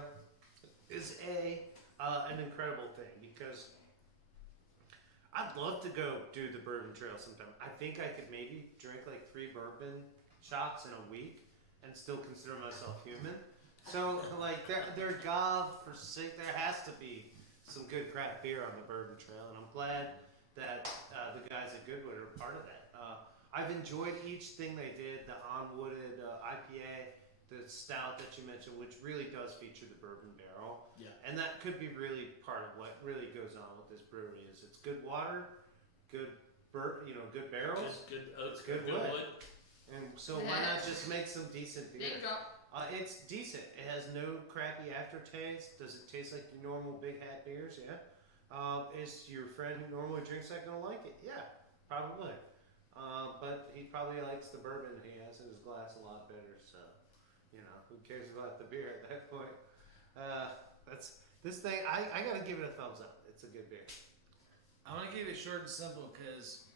is an incredible thing because I'd love to go do the Bourbon Trail sometime. I think I could maybe drink like 3 bourbon shots in a week and still consider myself human. So their gob for sick, there has to be some good craft beer on the Bourbon Trail, and I'm glad that the guys at Goodwood are part of that. I've enjoyed each thing they did, the unwooded IPA, the stout that you mentioned, which really does feature the bourbon barrel. Yeah. And that could be really part of what really goes on with this brewery is it's good water, good good barrels, Good oats, It's good good wood. wood. and so why not just make some decent beer? Name drop. It's decent. It has no crappy aftertaste. Does it taste like your normal big hat beers? Yeah. Is your friend who normally drinks that gonna like it? Yeah, probably. But he probably likes the bourbon he has in his glass a lot better. So, who cares about the beer at that point? That's this thing. I gotta give it a thumbs up. It's a good beer. I'm gonna keep it short and simple because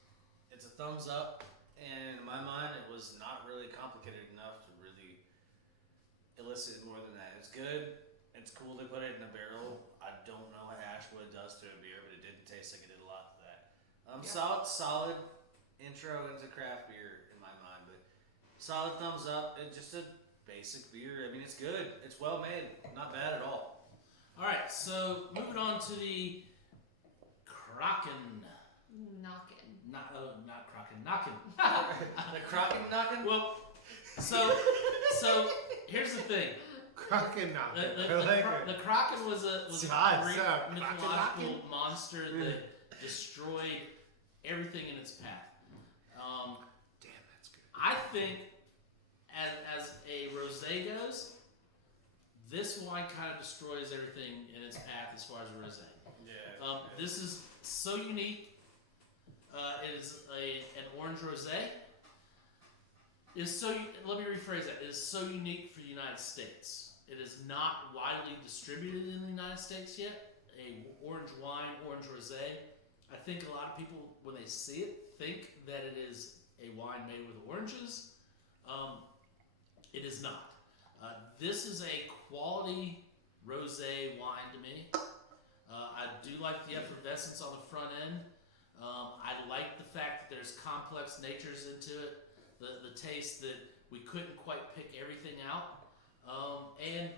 it's a thumbs up, and in my mind, it was not really complicated enough to really elicit more than that. It's good. It's cool they put it in a barrel. I don't know what Ashwood does to a beer, but it didn't taste like it did a lot to that. Solid intro into craft beer in my mind, but solid thumbs up. It's just a basic beer. I mean, it's good. It's well made. Not bad at all. All right, so moving on to the Kraken. Not Kraken. Knockin'. The Kraken knocking? Well, so here's the thing. Kraken knocking. The Kraken was a Greek mythological monster that destroyed everything in its path. Damn, that's good. I think, as a rosé goes, this wine kind of destroys everything in its path as far as a rosé. Yeah. This is so unique. It is an orange rosé. Let me rephrase that. It is so unique for the United States. It is not widely distributed in the United States yet. A orange wine, orange rosé. I think a lot of people, when they see it, think that it is a wine made with oranges. It is not. This is a quality rosé wine to me. I do like the effervescence on the front end. I like the fact that there's complex natures into it. The taste that we couldn't quite pick everything out. And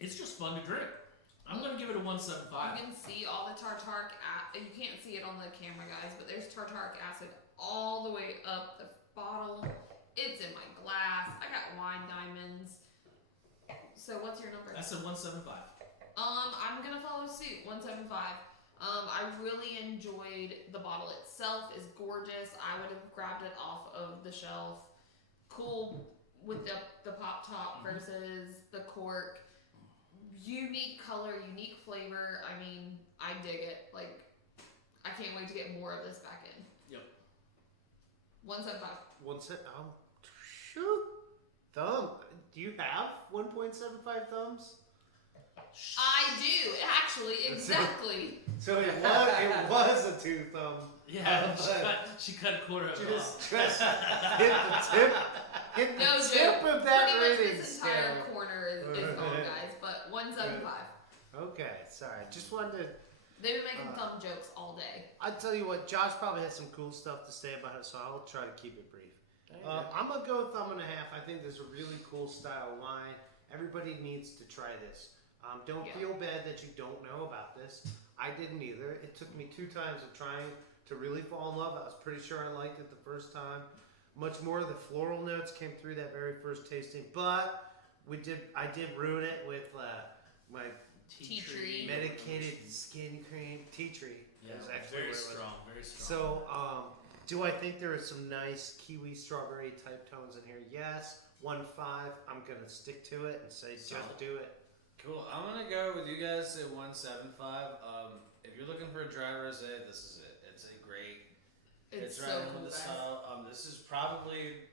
it's just fun to drink. I'm going to give it a 1.75. You can see all the tartaric acid. You can't see it on the camera, guys, but there's tartaric acid all the way up the bottle. It's in my glass. I got wine diamonds. So what's your number? That's a 1.75. I'm gonna follow suit. 1.75. I really enjoyed the bottle itself. Is gorgeous. I would have grabbed it off of the shelf. Cool with the pop top versus the cork. Unique color, unique flavor. I mean, I dig it. Like, I can't wait to get more of this back in. Yep. 1.75. Shoot. Thumb. Do you have 1.75 thumbs? I do, actually, exactly. So it was a 2 thumb. Yeah, she cut a quarter of it off. Just hit the No tip joke. of that Pretty much rating this entire scale. corner is gone, guys, but 1.75. Okay, sorry. Just wanted to. They've been making thumb jokes all day. I tell you what, Josh probably has some cool stuff to say about it, so I'll try to keep it brief. I'm gonna go 1.5 thumbs. I think there's a really cool style wine. Everybody needs to try this. Don't feel bad that you don't know about this. I didn't either. It took me 2 times of trying to really fall in love. I was pretty sure I liked it the first time. Much more of the floral notes came through that very first tasting, but I did ruin it with my Tea tree. medicated skin cream tea tree. Yeah, Is actually very what it was. strong, very strong. So, do I think there are some nice kiwi strawberry type tones in here? Yes. 1.5. I'm gonna stick to it and say Solid. just do it. Cool. I'm gonna go with you guys at 1.75. If you're looking for a dry rosé, this is it. It's a great. It's right so in cool, with the guys. style. This is probably.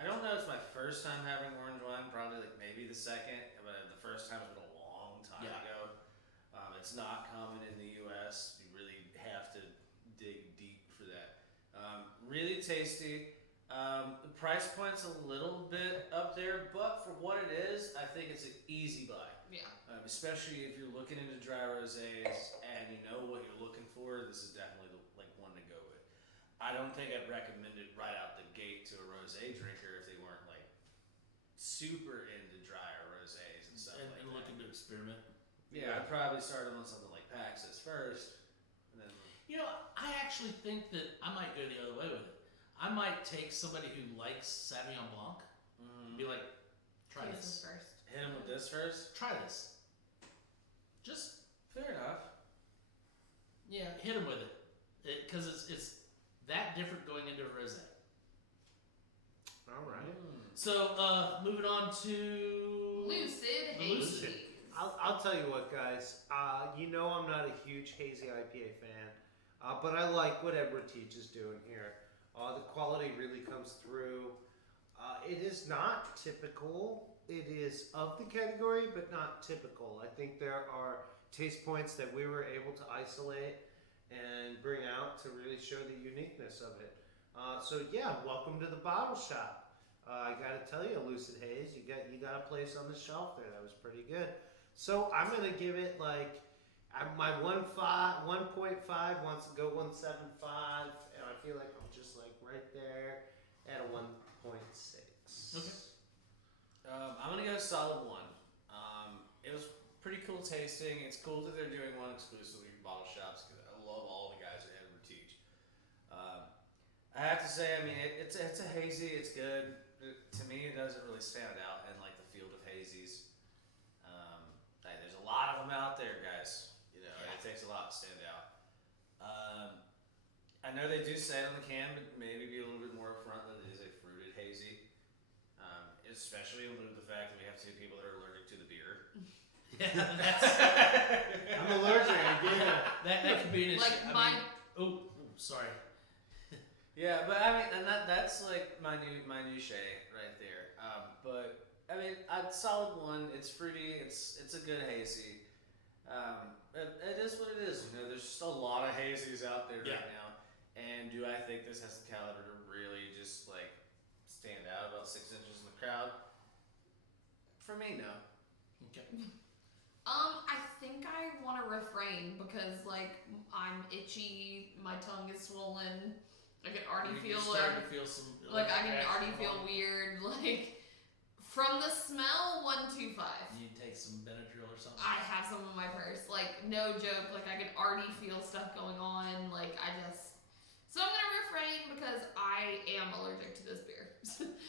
I don't know. It's my first time having orange wine. Probably like maybe the second, but the first time has been a long time ago. It's not common in the U.S. You really have to dig deep for that. Really tasty. The price point's a little bit up there, but for what it is, I think it's an easy buy. Yeah. Especially if you're looking into dry rosés and you know what you're looking for, this is definitely the one to go with. I don't think I'd recommend it right out the gate to a rosé drinker if they weren't like super into dry rosés and stuff and that. looking to experiment. Yeah, I'd probably start them on something like Paxos first, and then. You know, I actually think that I might go the other way with it. I might take somebody who likes Sauvignon Blanc and be like, try Taste this. first. Hit them with this first. Try this. Just, Fair enough. yeah, hit them with it. Because it's that different going into a rosé. All right. So, moving on to Lucid The Hazy. Lucid. I'll tell you what, guys. You know I'm not a huge hazy IPA fan, but I like what Edward Teach is doing here. The quality really comes through. It is not typical. It is of the category, but not typical. I think there are taste points that we were able to isolate and bring out to really show the uniqueness of it. So yeah, welcome to the bottle shop. I gotta tell you, Lucid Haze, you got a place on the shelf there that was pretty good. So I'm gonna give it like my 1.5 wants to go 1.75, and I feel like I'm just like right there at a 1.6. Okay. I'm gonna go solid 1. It was pretty cool tasting. It's cool that they're doing one exclusively for bottle shops because I love all the guys at Edward Teach. I have to say, I mean, it's a hazy. It's good. To me, it doesn't really stand out in like the field of hazies. There's a lot of them out there, guys. You know, it takes a lot to stand out. I know they do say it on the can, but maybe be a little bit more upfront that it is a fruited hazy. Especially in lieu of the fact that we have 2 people that are allergic to the beer. Yeah, that's I'm allergic. Yeah. that could be an issue. Like Sorry. Yeah, but I mean, and that's like my minutiae right there. But I mean, solid 1. It's fruity. It's a good hazy. It is what it is. You know, there's just a lot of hazies out there right now. And do I think this has the caliber to really just like stand out about 6 inches in the crowd? For me, no. Okay. I think I want to refrain because like I'm itchy, my tongue is swollen. I can already feel starting to feel some like I can already feel weird. Like from the smell, 1.25. You take some Benadryl or something. I have some in my purse. Like no joke. Like I can already feel stuff going on. Like so I'm gonna refrain because I am allergic to this beer.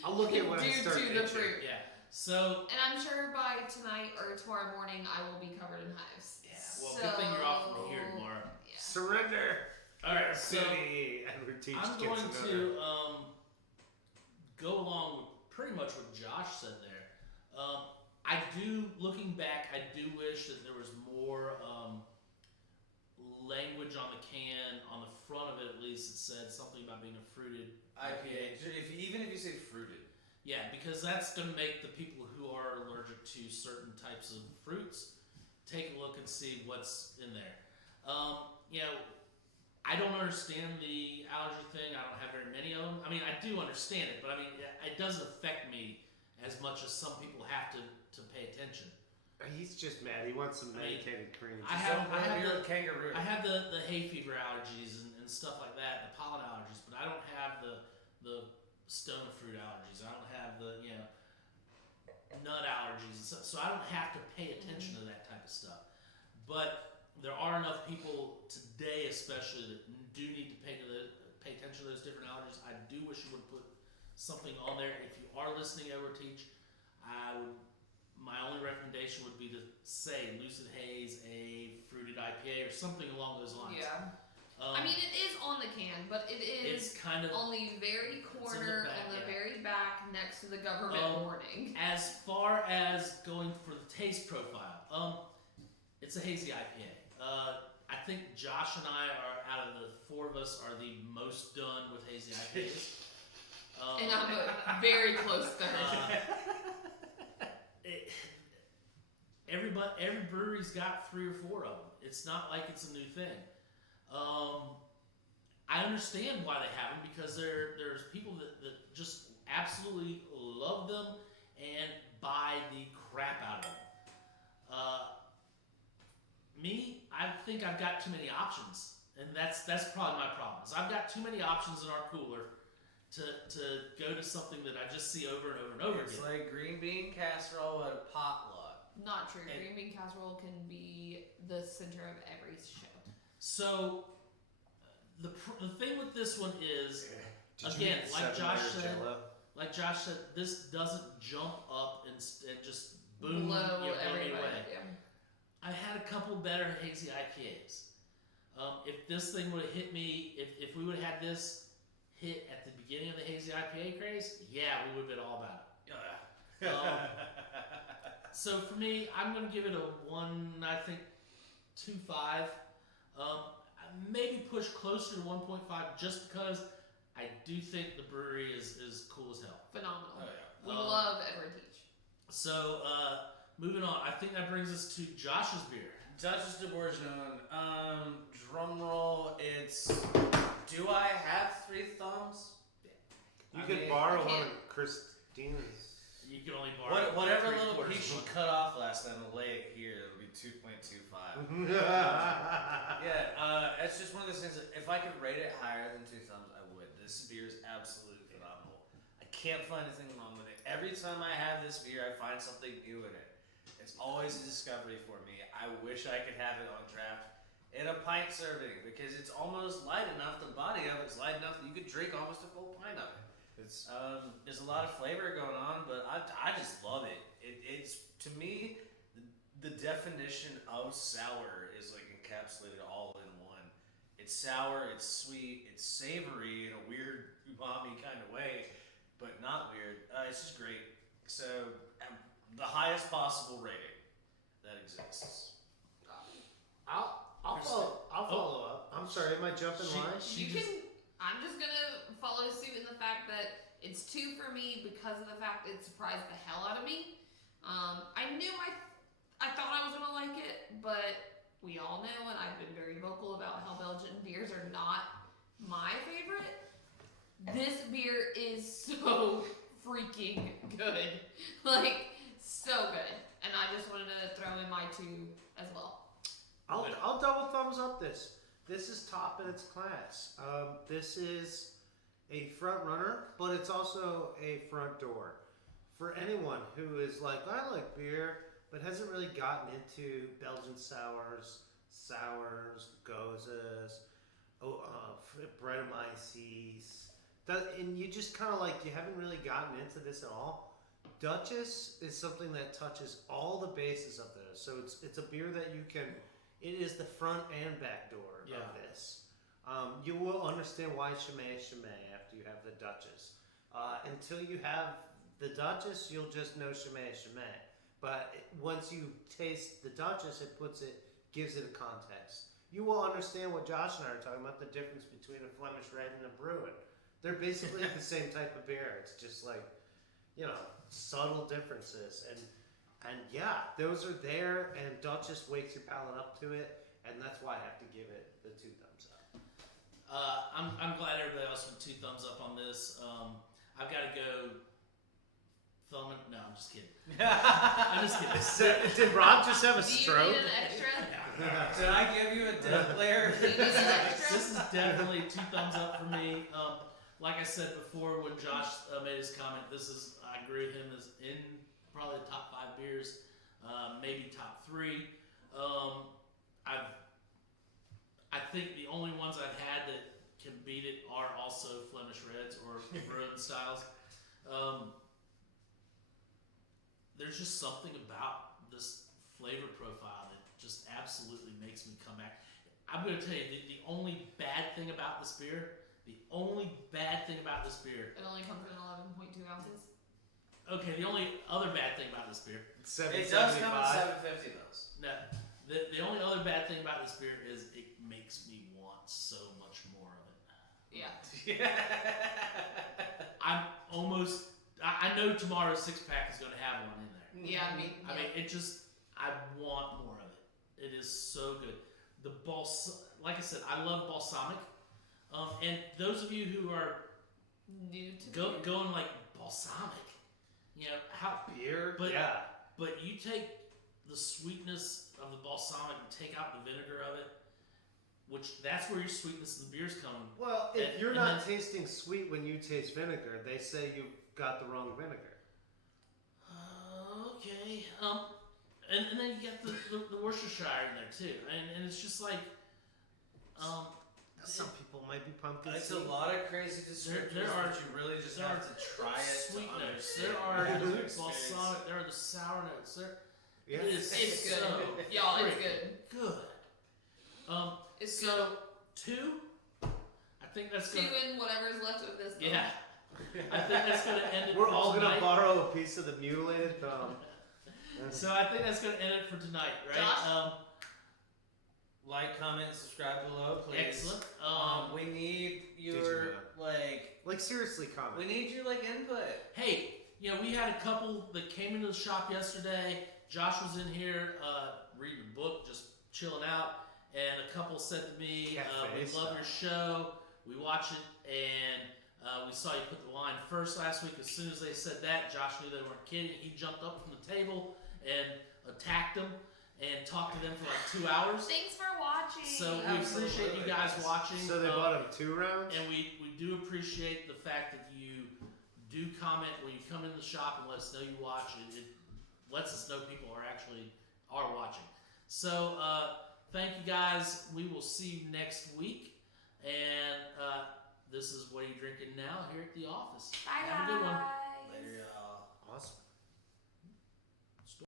I'll look at when I due start to the itching. fruit. Yeah. So. And I'm sure by tonight or tomorrow morning I will be covered in hives. Yeah. Well, good thing you're off from here tomorrow. Yeah. Surrender. All right. So Edward Teach I'm gets going another. to go along with pretty much what Josh said there. I do, looking back, I do wish that there was more language on the can. On the front of it, at least, it said something about being a fruited IPA. Even if you say fruited. Yeah, because that's going to make the people who are allergic to certain types of fruits take a look and see what's in there. You know, I don't understand the allergy thing. I don't have very many of them. I mean, I do understand it, but I mean, it doesn't affect me as much as some people have to pay attention. He's just mad. He wants some medicated cream. I have kangaroo. I have the hay fever allergies and stuff like that, the pollen allergies, but I don't have the stone fruit allergies. I don't have the nut allergies, so I don't have to pay attention to that type of stuff. But there are enough people today, especially, that do need to pay attention to those different allergies. I do wish you would put something on there. If you are listening to Edward Teach, my only recommendation would be to say Lucid Haze, a fruited IPA, or something along those lines. Yeah. I mean, it is on the can, but it is it's kind of on the very corner, back, on the very back, next to the government warning. As far as going for the taste profile, it's a hazy IPA. I think Josh and I are, out of the 4 of us, are the most done with hazy IPAs. And I'm a very close third. Every brewery's got 3 or 4 of them. It's not like it's a new thing. I understand why they have them, because there's people that just absolutely love them and buy the crap out of them. Me, I think I've got too many options, and that's probably my problem. Is I've got too many options in our cooler to go to something that I just see over and over and over It's again. like green bean casserole at a potluck. Not true. Green bean casserole can be the center of every show. So the thing with this one is, again, like Josh said, this doesn't jump up and just boom, Blow blow me everybody. away. Yeah. I had a couple better hazy IPAs. If this thing would have hit me, if we would have had this hit at the beginning of the hazy IPA craze, yeah, we would have been all about it. So for me, I'm going to give it a 1.25. Maybe push closer to 1.5 just because I do think the brewery is cool as hell. Phenomenal. Oh, yeah. We love Edward Teach. So moving on, I think that brings us to Josh's beer. Duchess de Bourgogne. Drum roll. It's. Do I have 3 thumbs? You could borrow one of Dean's. You can only borrow Whatever little 3/4 piece you one. cut off last time and lay it here, it'll be 2.25. It's just one of those things that if I could rate it higher than 2 thumbs, I would. This beer is absolutely phenomenal. I can't find anything wrong with it. Every time I have this beer, I find something new in it. It's always a discovery for me. I wish I could have it on draft in a pint serving because it's almost light enough. The body of it's light enough that you could drink almost a full pint of it. It's There's a lot of flavor going on, but I just love it. It's to me the definition of sour is like encapsulated all in one. It's sour, it's sweet, it's savory in a weird umami kind of way, but not weird. It's just great. So the highest possible rating that exists. I'll follow up. I'm sorry, am I jumping line? I'm just gonna follow suit in the fact that it's 2 for me because of the fact it surprised the hell out of me. I knew I thought I was gonna like it, but we all know, and I've been very vocal about how Belgian beers are not my favorite. This beer is so freaking good, like so good, and I just wanted to throw in my 2 as well. I'll double thumbs up this. This is top in its class. This is a front runner, but it's also a front door for anyone who is like, I like beer, but hasn't really gotten into Belgian sours, gozas, Brettanomyces. And you just kind of like, you haven't really gotten into this at all. Duchess is something that touches all the bases of this. So it's a beer that you can. It is the front and back door of this. You will understand why Chimay after you have the Duchess. Until you have the Duchess, you'll just know Chimay. But once you taste the Duchess, gives it a context. You will understand what Josh and I are talking about, the difference between a Flemish Red and a Bruin. They're basically the same type of beer. It's just like, subtle differences. And yeah, those are there, and Duchess wakes your palate up to it, and that's why I have to give it the 2 thumbs up. I'm glad everybody else went 2 thumbs up on this. I've got to go. No, I'm just kidding. I'm just kidding. Did Rob just have a Do you stroke? need an extra? Did I give you a death layer? Do you need an extra? This is definitely 2 thumbs up for me. Like I said before, when Josh made his comment, I agree with him, is in probably the top 5 beers, maybe top 3. I think the only ones I've had that can beat it are also Flemish Reds or Bruin styles. There's just something about this flavor profile that just absolutely makes me come back. I'm going to tell you, the only bad thing about this beer, It only comes in 11.2 ounces. Okay, the only other bad thing about this beer. It does come in 750 mils. No, the only other bad thing about this beer is it makes me want so much more of it. Yeah. I know tomorrow's 6-pack is going to have one in there. Yeah, I mean, I want more of it. It is so good. Like I said, I love balsamic. And those of you who are new to going like balsamic, how beer? But you take the sweetness of the balsamic and take out the vinegar of it, which that's where your sweetness of the beer's coming. Well, if you're not tasting sweet when you taste vinegar, they say you've got the wrong vinegar. Okay. And then you get the Worcestershire in there too, and it's just like, some people might be pumpkin It's seed. a lot of crazy descriptors, but you really just have to try it. Sweet to notes. understand. There are You have to the experience balsamic. it. There are the sour notes. Yeah. It's good. So Y'all, it's freaking good. It's so good. 2. I think that's 2 gonna. and whatever's left of this. Yeah. I think that's gonna end it. We're for all tonight. gonna borrow a piece of the mutilated thumb. So I think that's gonna end it for tonight, right? Josh? Like, comment, subscribe below, please. Excellent. We need you your know like seriously, comment. we need your input. Hey, we had a couple that came into the shop yesterday. Josh was in here reading a book, just chilling out, and a couple said to me, Cafe "We love your show. We watch it, and We saw you put the wine first last week. As soon as they said that, Josh knew they weren't kidding. He jumped up from the table and attacked them and talked to them for like 2 hours. Thanks for watching. So we appreciate you guys watching. So they bought him 2 rounds? And we do appreciate the fact that you do comment when you come in the shop and let us know you watch. It lets us know people are watching. So thank you guys. We will see you next week. And this is What Are You Drinking Now here at the office. Bye, Have a good one.